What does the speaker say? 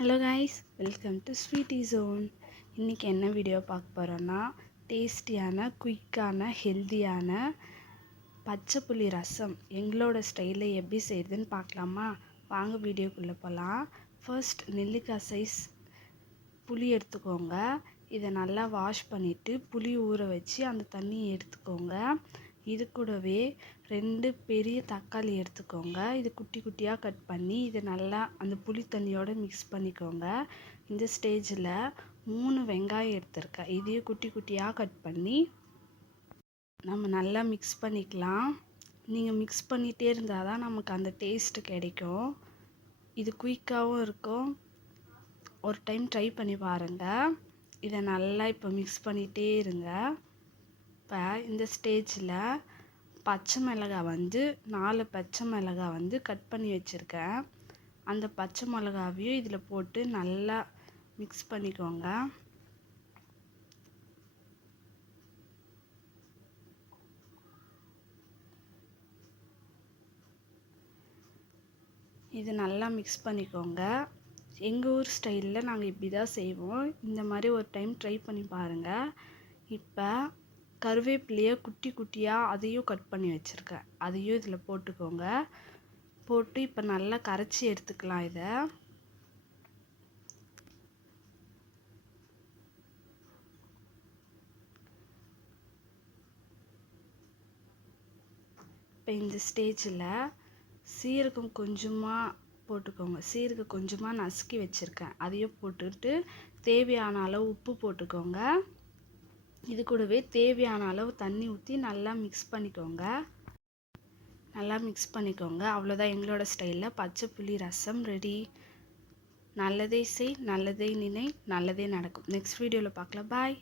Hello guys, welcome to sweety zone. இன்றைக்கி என்ன video பார்க்க போகிறோன்னா, டேஸ்டியான, குயிக்கான, ஹெல்த்தியான பச்சை புளி ரசம் எங்களோட ஸ்டைலில் எப்படி செய்யுதுன்னு பார்க்கலாமா? வாங்க வீடியோக்குள்ளே போகலாம். ஃபர்ஸ்ட் நெல்லிக்காய் சைஸ் புளி எடுத்துக்கோங்க. இதை நல்லா வாஷ் பண்ணிவிட்டு புளி ஊற வச்சு அந்த தண்ணியை எடுத்துக்கோங்க. இது கூடவே 2 பெரிய தக்காளி எடுத்துக்கோங்க. இது குட்டி குட்டியாக கட் பண்ணி இதை நல்லா அந்த புளி தண்ணியோடு மிக்ஸ் பண்ணிக்கோங்க. இந்த ஸ்டேஜில் 3 வெங்காயம் எடுத்துருக்கேன். இதையும் குட்டி குட்டியாக கட் பண்ணி நம்ம நல்லா மிக்ஸ் பண்ணிக்கலாம். நீங்கள் மிக்ஸ் பண்ணிகிட்டே இருந்தால் தான் நமக்கு அந்த டேஸ்ட்டு கிடைக்கும். இது குயிக்காகவும் இருக்கும். ஒரு டைம் ட்ரை பண்ணி பாருங்கள். இதை நல்லா இப்போ மிக்ஸ் பண்ணிகிட்டே இருங்க. இப்போ இந்த ஸ்டேஜில் பச்சை மிளகாய் 4 பச்சை மிளகாய் கட் பண்ணி வச்சுருக்கேன். அந்த பச்சை மிளகாவையும் இதில் போட்டு நல்லா மிக்ஸ் பண்ணிக்கோங்க. இது நல்லா மிக்ஸ் பண்ணிக்கோங்க. எங்கள் ஊர் ஸ்டைலில் நாங்கள் இப்படி தான் செய்வோம். இந்த மாதிரி ஒரு டைம் ட்ரை பண்ணி பாருங்கள். இப்போ கருவேப்பிலையை குட்டி குட்டியாக அதையும் கட் பண்ணி வச்சுருக்கேன். அதையும் இதில் போட்டுக்கோங்க. போட்டு இப்போ நல்லா கரைச்சி எடுத்துக்கலாம். இதை இப்போ இந்த ஸ்டேஜில் சீரகம் கொஞ்சமாக போட்டுக்கோங்க. சீரகம் கொஞ்சமாக நசுக்கி வச்சுருக்கேன். அதையும் போட்டுட்டு தேவையான அளவு உப்பு போட்டுக்கோங்க. இது கூடவே தேவையான அளவு தண்ணி ஊற்றி நல்லா மிக்ஸ் பண்ணிக்கோங்க. அவ்வளோதான், எங்களோட ஸ்டைலில் பச்சை புளி ரசம் ரெடி. நல்லதே செய், நல்லதே நினை, நல்லதே நடக்கும். நெக்ஸ்ட் வீடியோவில் பார்க்கலாம். பாய்.